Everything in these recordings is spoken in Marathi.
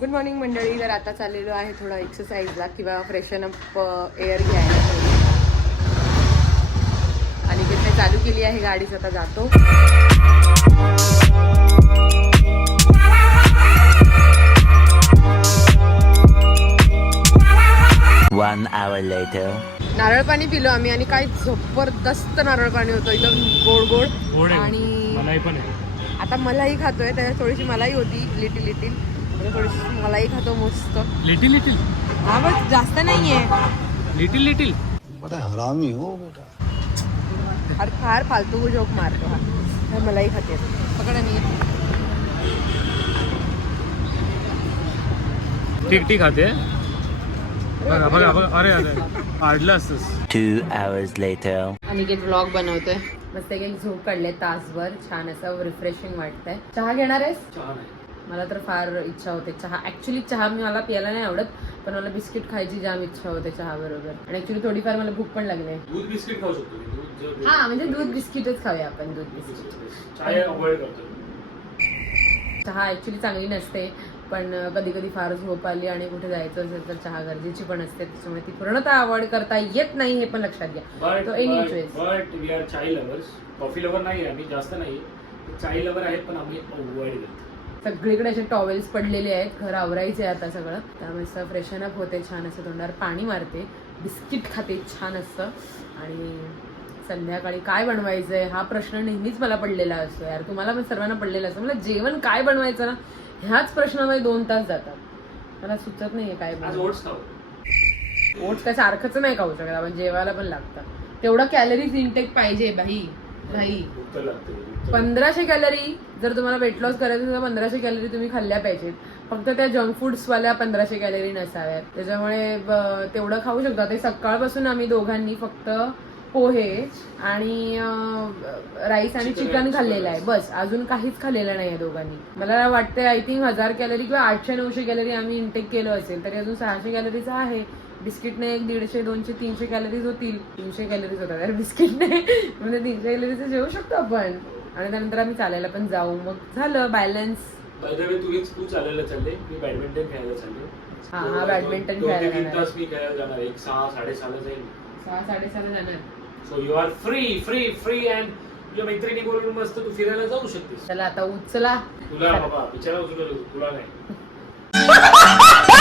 गुड मॉर्निंग मंडळी. तर आता चाललेलो आहे थोडं एक्सरसाइजला किंवा फ्रेशन अप एअर घ्यायला. आणि तिथे चालू केली आहे गाडीच आता जातो. नारळ पाणी पिलो आम्ही आणि काय जबरदस्त नारळ पाणी होतं. एकदम गोड गोड. आणि मलाई पण आहे. आता मलाई खातोय. त्याच्यात थोडीशी मलाई होती लिटिल लिटिल थोडीशी मलाई खातो मस्त. लिटिल लिटिल हा बस जास्त नाहीये. लिटिल लिटिल बड़ा हरामी हो बेटा. फार फार फालतू जोक मारतो हा. तर मलाई खाते. पकड ठीक ठीक खाते. बघा बघा बघा. अरे असतंस. Hours later. अनिकेत व्लॉग बनवतोय. मस्त एक झोप काढले तासभर. छान असं रिफ्रेशिंग वाटतंय. चहा घेणार आहेस? मला तर फार इच्छा होते. चहा ऍक्च्युली चहा मी मला प्यायला नाही आवडत पण मला बिस्किट खायची जाम इच्छा होते चहा बरोबर आणि ऍक्च्युली थोडीफार मला भूक पण लागली. दूध बिस्किट खाऊ शकतो मी. दूध जर- हा म्हणजे दूध बिस्किटच खाऊया आपण दूध बिस्किट. चाय अवॉइड करतो चहा ऍक्च्युली चांगली नसते पण कधी कधी फार झोप आली आणि कुठे जायचं असेल तर चहा गरजेची पण असते त्याच्यामुळे ती पूर्णतः अवॉइड करता येत नाही हे पण लक्षात घ्या. बट तो any choice. But we are chai lovers coffee lover नाही आहे आम्ही जास्त नाही चाय लवर आहेत पण आम्ही अवॉइड करतो. सगळीकडे असे टॉवेल्स पडलेले आहेत घर आवरायचे आहे आता सगळं. त्यामुळे फ्रेशन अप होते छान असं तोंडावर पाणी मारते बिस्किट खाते छान असतं आणि संध्याकाळी काय बनवायचंय हा प्रश्न नेहमीच मला पडलेला असतो. यार तुम्हाला पण सर्वांना पडलेला असतो. मला जेवण काय बनवायचं ना ह्याच प्रश्नामध्ये दोन तास जातात. मला सुचत नाहीये काय बनवायचं. ओट्स काय सारखंच नाही खाऊ शकत आपण जेवायला पण लागतं. तेवढं कॅलरीज इनटेक पाहिजे बाई. बाई भूक तर लागते भूक तर- पंधराशे कॅलरी जर तुम्हाला वेट लॉस करायचं असेल तर पंधराशे कॅलरी तुम्ही खाल्ल्या पाहिजेत. फक्त त्या जंक फूड्सवाल्या पंधराशे कॅलरी नसाव्यात. त्याच्यामुळे ब- तेवढं खाऊ शकता. ते सकाळपासून आम्ही दोघांनी फक्त पोहे आणि राईस आणि Chicken चिकन खाल्लेलं आहे. बस अजून काहीच खाल्लेलं नाही दोघांनी. मला वाटतं आय थिंक हजार कॅलरी किंवा आठशे नऊशे कॅलरी आम्ही इंटेक केलं असेल तरी अजून सहाशे कॅलरीचं आहे. बिस्किटने एक दीडशे दोनशे तीनशे कॅलरीज होतील. तीनशे कॅलरीज होतात. यार बिस्किटने. म्हणजे तीनशे कॅलरीज जेवू शकतो आपण. आणि त्यानंतर आम्ही चालायला पण जाऊ. मग झालं बॅलन्स तू चालायला चालले? मी बॅडमिंटन खेळायला चालले. हा, हा, ते खेळायला तीन जाणार. तास मी खेळायला जाणार. एक सहा साडेसहाला जाईल. सहा साडेसहाला जाणार. So you are free free free and तुझ्या मैत्रिणी बोलून मस्त तू फिरायला जाऊ शकतेस. चला आता उचला. तुला बाबा बिचारा उचलू तुला नाही.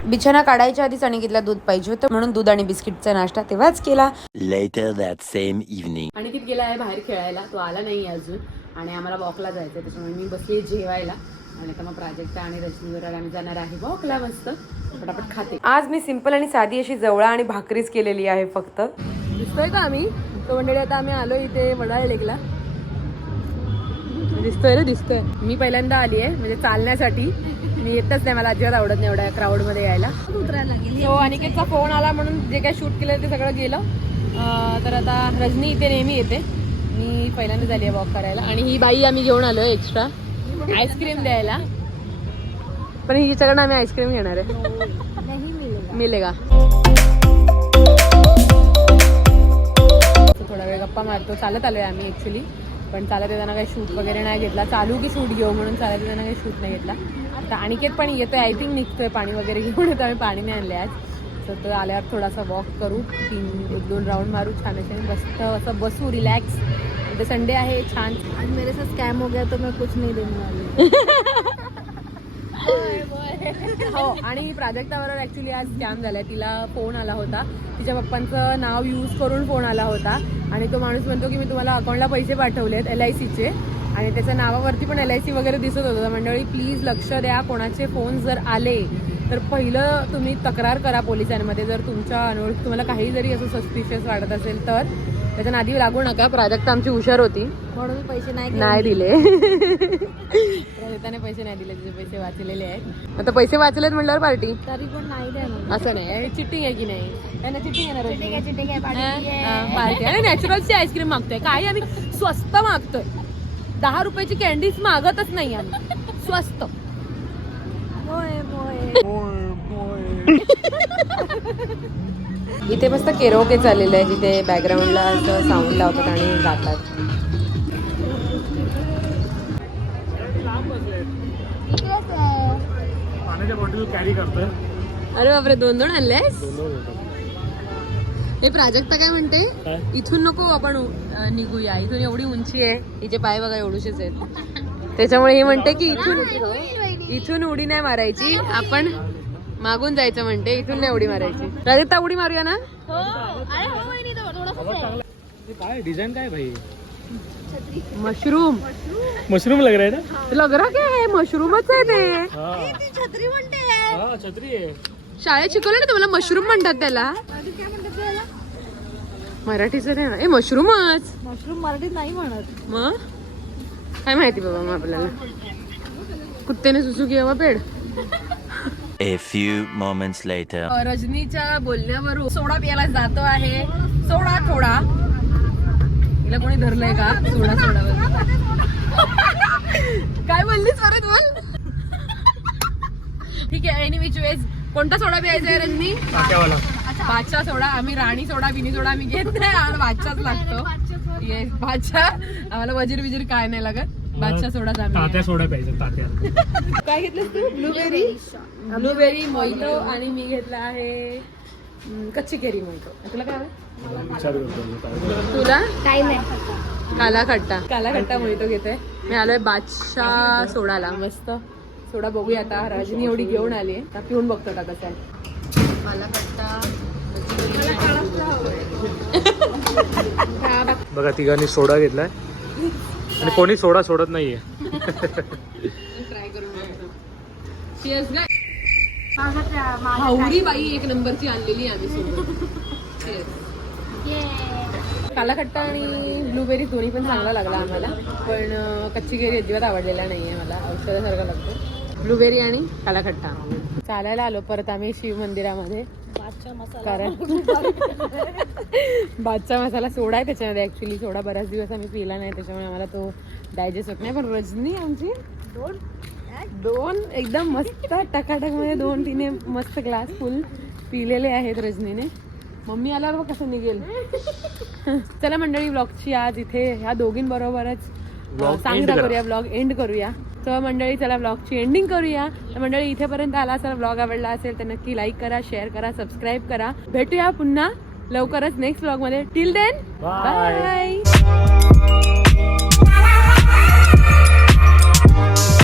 बिछाना काढायच्या आधीच अनिकेतला दूध पाहिजे होतं. म्हणून दूध आणि बिस्किटचा नाश्ता तेव्हाच केला. Later that same evening. Aniket गेला आहे बाहेर खेळायला. तो आला नाही अजून. आणि आम्हाला वॉकला जायचं त्याच्यामुळे मी बसली जेवायला. आणि आता मग प्राजक्ता आणि रजनीवर आम्ही जाणार आहे वॉकला मस्त. पटापट खाते. आज मी सिंपल आणि साधी अशी जवळा आणि भाकरीच केलेली आहे फक्त. दिसतोय का आम्ही? तो मंडळी आता आम्ही आलो इथे वडाळ लेकला. दिसतोय रे दिसतोय. मी पहिल्यांदा आली आहे म्हणजे चालण्यासाठी. मी येतच नाही मला अजिबात आवडत नाही एवढ्या क्राऊडमध्ये यायला. अनिकेतचा फोन आला म्हणून जे काही शूट केलं ते सगळं गेलं. तर आता रजनी इथे नेहमी येते. मी पहिल्यांदा झाली आहे वॉक करायला. आणि ही बाई आम्ही घेऊन आलो एक्स्ट्रा आईस्क्रीम द्यायला. पण हिच्याकडनं आम्ही आईस्क्रीम घेणार आहे. मिलेगा. थोडा वेळ गप्पा मारतो. चालत आलोय आम्ही ऍक्च्युली पण चालत येताना काही शूट वगैरे नाही घेतला. चालू की शूट घेऊ म्हणून चालत येताना काही शूट नाही घेतला. आता अनिकेत पण येतोय. आय थिंक निघतोय पाणी वगैरे घेऊन. येतो आम्ही पाणी नाही आणले आज. तर तो आल्यावर थोडासा वॉक करू. तीन एक दोन राऊंड मारू. छान असे मस्त असं बसू रिलॅक्स संडे आहे. छान. आज मेरे साथ स्कैम हो गया तो मैं कुछ नहीं देने वाली. हो आणि प्राजक्ताबरोबर ऍक्च्युली आज स्कॅम झालाय. तिला फोन आला होता. तिच्या पप्पांचं नाव यूज करून फोन आला होता. आणि तो माणूस म्हणतो की मी तुम्हाला अकाउंटला पैसे पाठवलेत एल आय सीचे आणि त्याच्या नावावरती पण एल आय सी वगैरे दिसत होतं. मंडळी प्लीज लक्ष द्या. कोणाचे फोन जर आले तर पहिलं तुम्ही तक्रार करा पोलिसांमध्ये. जर तुमच्या अनोळखी तुम्हाला काही जरी असं सस्पिशियस वाटत असेल तर त्याच्या नादी लागू नका प्राजक्ता आमची हुशार होती. म्हणून पैसे नाही नाही दिले. त्याने पैसे नाही दिले तिचे पैसे वाचलेले आहेत. आता पैसे वाचलेत म्हणल्यावर पार्टी. तरी पण नाही देणार असं नाही. चिटिंग आहे की नाही. त्यांना चिटिंग येणार चिटिंग आहे चिटिंग आहे पार्टी आहे. पार्टी. आहे नॅचरलची आईस्क्रीम मागतोय. काही आम्ही स्वस्त मागतोय. दहा रुपयाची कॅन्डीज मागतच नाही आम्ही. स्वस्त. होय होय. इथे मस्त केरोके चाललेलं आहे जिथे बॅकग्राऊंडला असं साऊंड लावतात आणि गातात. अरे बापरे दोन दोन आणलेस? होतं. हे प्राजक्ता काय म्हणते? इथून नको आपण निघूया. इथून एवढी उंची आहे हिचे पाय बघा एवढूशेच आहेत. त्याच्यामुळे हे म्हणते की इथून इथून उडी नाही मारायची. आपण मागून जायचं म्हणते इथून नाही उडी मारायची. प्राजक्ता उडी मारूया ना? हे काय डिझाईन काय भाई? मशरूम. मशरूम लग रहा है ना? लग रहा क्या है? मशरूमच आहे ते. हा। छत्री म्हणते. हा छत्री आहे शाळेत शिकवलं ना तुम्हाला मशरूम म्हणतात त्याला? मराठीचं नाही ना ए मशरूमच. मशरूम मराठीत नाही म्हणत. मग? काय माहिती बाबा मग आपल्याला. कुत्त्याने सुसू किंवा पेड. A few moments later. रजनीच्या बोलण्यावरून सोडा प्यायला जातो आहे. सोडा थोडा. हिला कोणी धरलंय का? सोडा सोडा काय बोललीस परत बोल. ठीक आहे एनी विच वेज कोणता सोडा प्यायचा आहे रजनी? बादशाह सोडा. आम्ही राणी सोडा बिनी सोडा आम्ही घेत नाही. आम्हाला बादशाच लागतो. येस बादशाह आम्हाला वजीर विजीर काय नाही लागत. बादशाह सोडाच आम्ही. तात्या सोडा पाहिजे तात्या. काय घेतलंस तू? ब्लूबेरी? ब्लूबेरी मोहितो आणि मी घेतला आहे कच्ची केरी मोहितो तुला काय तुला? काही नाही. काला खट्टा काला खट्टा मोहितो घेते. मी आलोय बादशाह सोडाला मस्त. सोडा बघूया आता. रजनी एवढी घेऊन आली आता पिऊन बघतो आता कसं आहे. काला खट्टा बघा तिघांनी सोडा घेतलाय. आणि कोणी सोडा सोडत नाहीये. हावडी बाई एक नंबरची आणलेली आम्ही सोबत. Cheers. काला खट्टा आणि ब्लूबेरी दोन्ही पण चांगला लागला आम्हाला. पण कच्ची केरी अजिबात आवडलेला नाहीये मला. औषधासारखा लागतो. ब्लूबेरी आणि काला खट्टा चालायला आलो परत आम्ही शिव मंदिरामध्ये. कारण बादचा मसाला सोडा आहे त्याच्यामध्ये ऍक्च्युली सोडा बऱ्याच दिवस आम्ही पिला नाही त्याच्यामुळे आम्हाला तो डायजेस्ट होत नाही. पण रजनी आमची दोन दोन एकदम मस्त टकाटकमध्ये दोन तिने मस्त ग्लास फुल पिलेले आहेत रजनीने. मम्मी आल्यावर बघ कसं निघेल. चला मंडळी ब्लॉगची आज इथे ह्या दोघींबरोबरच Vlog सांगता. करूया ब्लॉग एंड करूया. तर मंडळी चला ब्लॉगची एंडिंग करूया. तर मंडळी इथेपर्यंत आला असेल ब्लॉग आवडला असेल तर नक्की लाईक करा शेअर करा सबस्क्राईब करा. भेटूया पुन्हा लवकरच नेक्स्ट ब्लॉगमध्ये. Till then. बाय